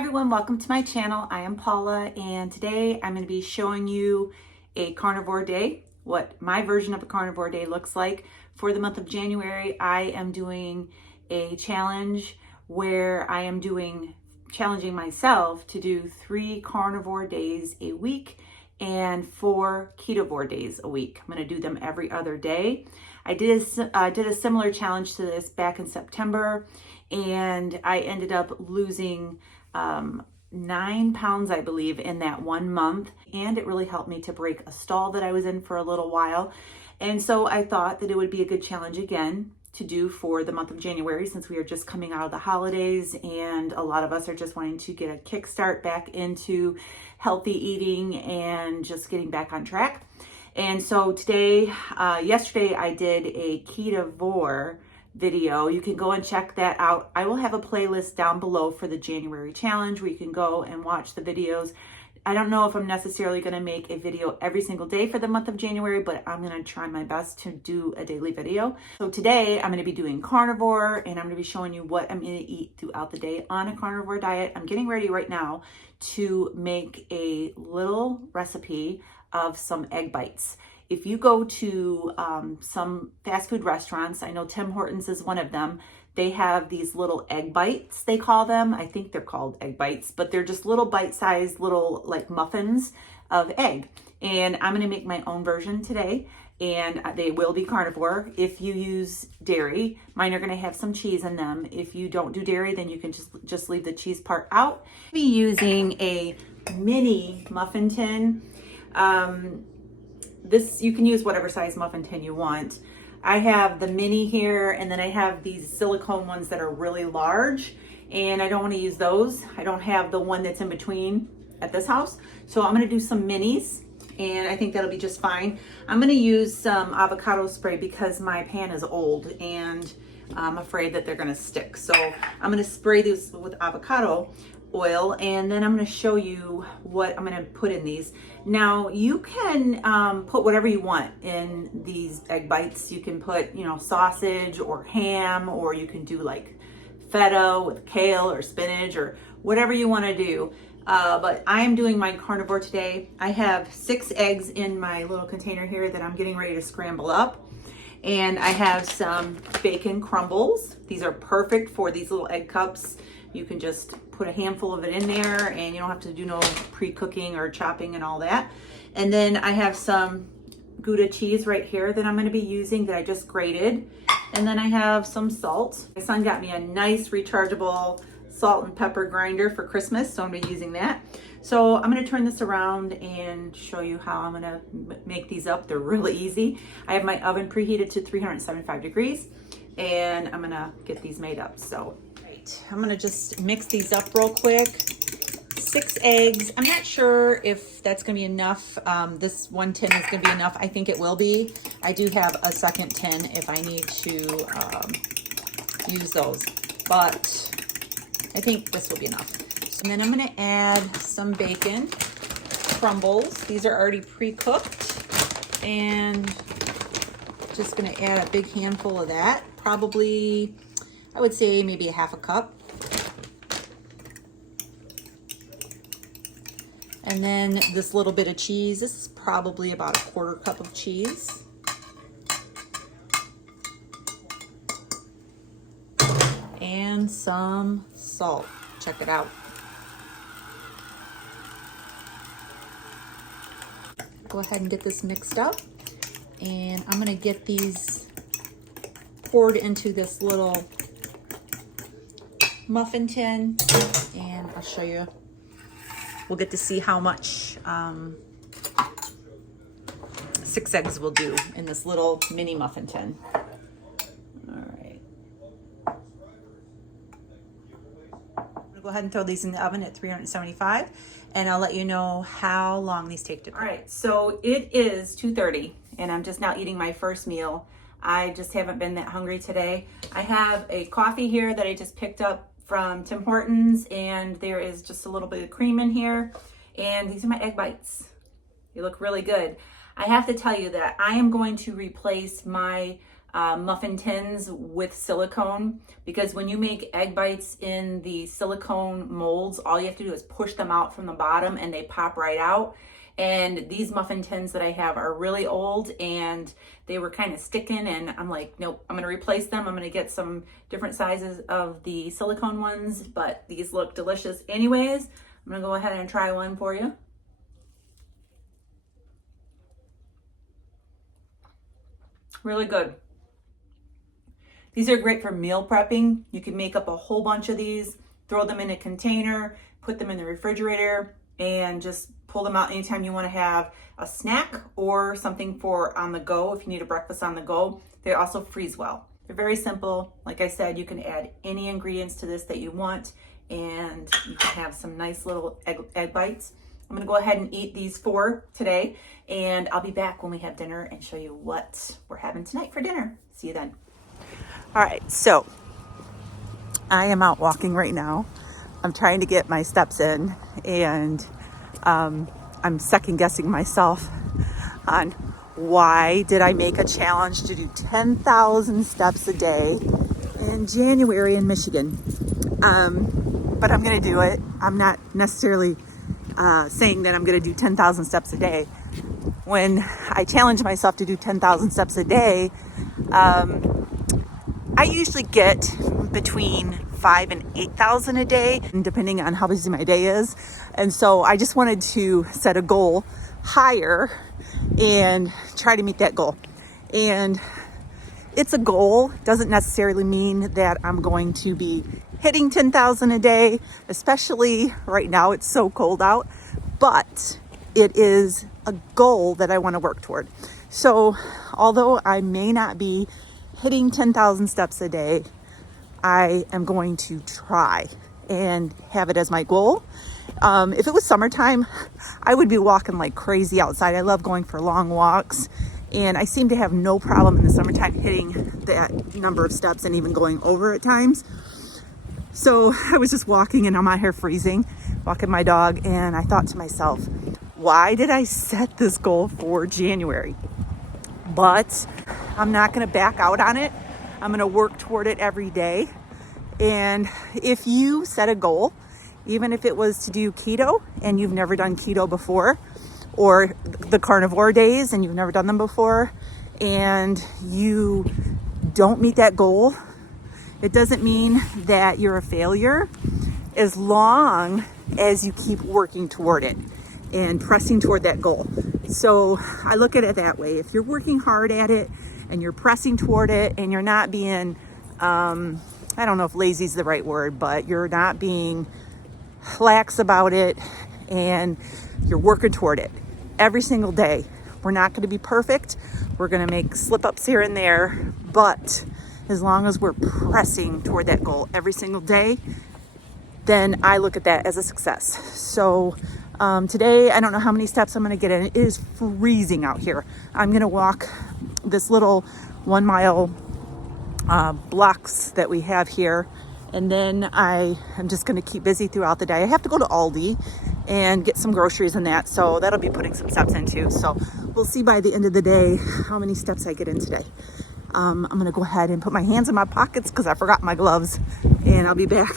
everyone, welcome to my channel. I am Paula and today I'm going to be showing you a carnivore day, what my version of a carnivore day looks like. For the month of January, I am doing a challenge where I am challenging myself to do 3 carnivore days a week and 4 ketovore days a week. I'm going to do them every other day. I did a similar challenge to this back in September, and I ended up losing 9 pounds, I believe, in that 1 month, and it really helped me to break a stall that I was in for a little while. And so I thought that it would be a good challenge again to do for the month of January, since we are just coming out of the holidays and a lot of us are just wanting to get a kickstart back into healthy eating and just getting back on track. And so yesterday I did a ketovore video. You can go and check that out. I will have a playlist down below for the January challenge where you can go and watch the videos. I don't know if I'm necessarily going to make a video every single day for the month of January, but I'm going to try my best to do a daily video. So today I'm going to be doing carnivore, and I'm going to be showing you what I'm going to eat throughout the day on a carnivore diet. I'm getting ready right now to make a little recipe of some egg bites. If you go to some fast food restaurants, I know Tim Hortons is one of them, they have these little egg bites, they call them. I think they're called egg bites, but they're just little bite-sized little like muffins of egg. And I'm gonna make my own version today, and they will be carnivore. If you use dairy, mine are gonna have some cheese in them. If you don't do dairy, then you can just leave the cheese part out. I'll be using a mini muffin tin. You can use whatever size muffin tin you want. I have the mini here, and then I have these silicone ones that are really large, and I don't want to use those. I don't have the one that's in between at this house. So I'm going to do some minis, and I think that'll be just fine. I'm going to use some avocado spray because my pan is old and I'm afraid that they're going to stick. So I'm going to spray these with avocado oil, and then I'm going to show you what I'm going to put in these. Now you can put whatever you want in these egg bites. You can put, sausage or ham, or you can do like feta with kale or spinach or whatever you want to do. But I am doing my carnivore today. I have 6 eggs in my little container here that I'm getting ready to scramble up. And I have some bacon crumbles. These are perfect for these little egg cups. You can just put a handful of it in there, and you don't have to do no pre-cooking or chopping and all that. And then I have some Gouda cheese right here that I'm going to be using that I just grated. And then I have some salt. My son got me a nice rechargeable salt and pepper grinder for Christmas, so I'm going to be using that. So I'm going to turn this around and show you how I'm going to make these up. They're really easy. I have my oven preheated to 375 degrees, and I'm going to get these made up. So I'm going to just mix these up real quick. 6 eggs. I'm not sure if that's going to be enough. This 1 tin is going to be enough. I think it will be. I do have a second tin if I need to use those, but I think this will be enough. And then I'm going to add some bacon crumbles. These are already pre-cooked, and just going to add a big handful of that. Probably, I would say maybe a half a cup. And then this little bit of cheese. This is probably about a 1/4 cup of cheese. And some salt. Check it out. Go ahead and get this mixed up. And I'm gonna get these poured into this little muffin tin, and I'll show you. We'll get to see how much 6 eggs will do in this little mini muffin tin. All right. I'm gonna go ahead and throw these in the oven at 375, and I'll let you know how long these take to cook. All right, so it is 2:30, and I'm just now eating my first meal. I just haven't been that hungry today. I have a coffee here that I just picked up from Tim Hortons, and there is just a little bit of cream in here, and these are my egg bites. They look really good. I have to tell you that I am going to replace my muffin tins with silicone, because when you make egg bites in the silicone molds, all you have to do is push them out from the bottom and they pop right out. And these muffin tins that I have are really old and they were kind of sticking, and I'm like, nope, I'm going to replace them. I'm going to get some different sizes of the silicone ones, but these look delicious anyways. I'm going to go ahead and try one for you. Really good. These are great for meal prepping. You can make up a whole bunch of these, throw them in a container, put them in the refrigerator, and just pull them out anytime you want to have a snack or something for on the go. If you need a breakfast on the go, they also freeze well. They're very simple. Like I said, you can add any ingredients to this that you want, and you can have some nice little egg bites. I'm gonna go ahead and eat these 4 today, and I'll be back when we have dinner and show you what we're having tonight for dinner. See you then. All right, so I am out walking right now. I'm trying to get my steps in, and I'm second guessing myself on why did I make a challenge to do 10,000 steps a day in January in Michigan. But I'm gonna do it. I'm not necessarily saying that I'm gonna do 10,000 steps a day. When I challenge myself to do 10,000 steps a day, I usually get between 5,000 and 8,000 a day, depending on how busy my day is. And so I just wanted to set a goal higher and try to meet that goal. And it's a goal, doesn't necessarily mean that I'm going to be hitting 10,000 a day, especially right now, it's so cold out, but it is a goal that I want to work toward. So although I may not be hitting 10,000 steps a day, I am going to try and have it as my goal. If it was summertime, I would be walking like crazy outside. I love going for long walks, and I seem to have no problem in the summertime hitting that number of steps and even going over at times. So I was just walking and I'm out here freezing, walking my dog, and I thought to myself, why did I set this goal for January? But I'm not going to back out on it. I'm going to work toward it every day. And if you set a goal, even if it was to do keto and you've never done keto before, or the carnivore days and you've never done them before, and you don't meet that goal, it doesn't mean that you're a failure, as long as you keep working toward it and pressing toward that goal. So I look at it that way. If you're working hard at it and you're pressing toward it and you're not being, I don't know if lazy is the right word, but you're not being lax about it and you're working toward it every single day. We're not going to be perfect. We're going to make slip ups here and there, but as long as we're pressing toward that goal every single day, then I look at that as a success. So today, I don't know how many steps I'm going to get in. It is freezing out here. I'm going to walk this little 1 mile blocks that we have here. And then I am just going to keep busy throughout the day. I have to go to Aldi and get some groceries and that. So that'll be putting some steps in too. So we'll see by the end of the day how many steps I get in today. I'm going to go ahead and put my hands in my pockets because I forgot my gloves, and I'll be back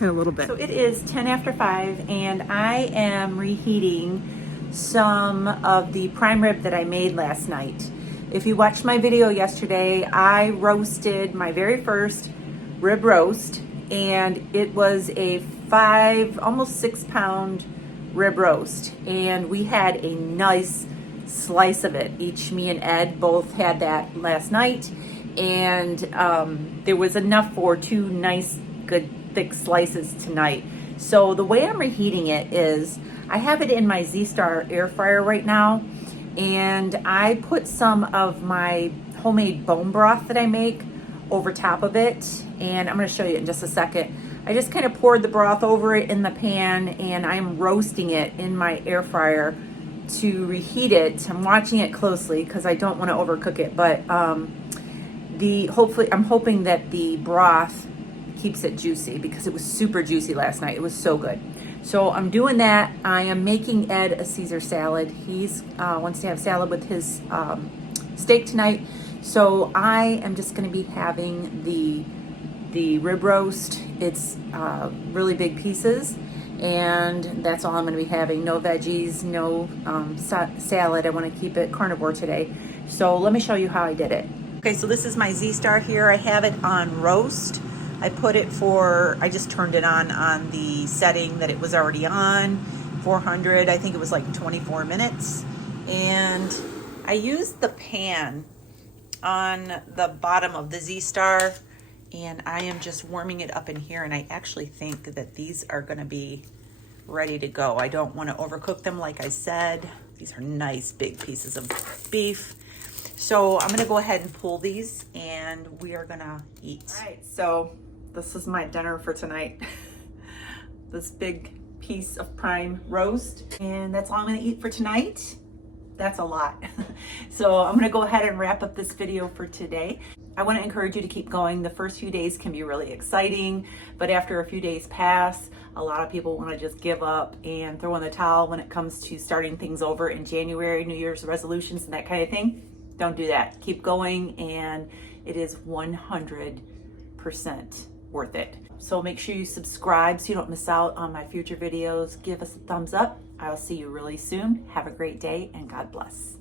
in a little bit. So it is 10 after 5 and I am reheating some of the prime rib that I made last night. If you watched my video yesterday, I roasted my very first rib roast, and it was a 5, almost 6 pound rib roast, and we had a nice slice of it. Each, me and Ed both had that last night, and there was enough for 2 nice, good, thick slices tonight. So the way I'm reheating it is I have it in my Z-Star air fryer right now, and I put some of my homemade bone broth that I make over top of it, and I'm going to show you in just a second. I just kind of poured the broth over it in the pan, and I'm roasting it in my air fryer to reheat it. I'm watching it closely because I don't want to overcook it, but hopefully I'm hoping that the broth keeps it juicy because it was super juicy last night. It was so good. So I'm doing that. I am making Ed a Caesar salad. He's wants to have salad with his steak tonight. So I am just going to be having the rib roast. It's really big pieces, and that's all I'm going to be having. No veggies, no salad. I want to keep it carnivore today. So let me show you how I did it. Okay, so this is my Z-Star here. I have it on roast. I just turned it on the setting that it was already on, 400. I think it was like 24 minutes. And I used the pan on the bottom of the Z-Star, and I am just warming it up in here, and I actually think that these are gonna be ready to go. I don't wanna overcook them like I said. These are nice big pieces of beef. So I'm gonna go ahead and pull these and we are gonna eat. All right, so this is my dinner for tonight. This big piece of prime roast, and that's all I'm gonna eat for tonight. That's a lot. So I'm gonna go ahead and wrap up this video for today. I wanna encourage you to keep going. The first few days can be really exciting, but after a few days pass, a lot of people wanna just give up and throw in the towel when it comes to starting things over in January, New Year's resolutions and that kind of thing. Don't do that. Keep going, and it is 100% worth it. So make sure you subscribe so you don't miss out on my future videos. Give us a thumbs up. I'll see you really soon. Have a great day, and God bless.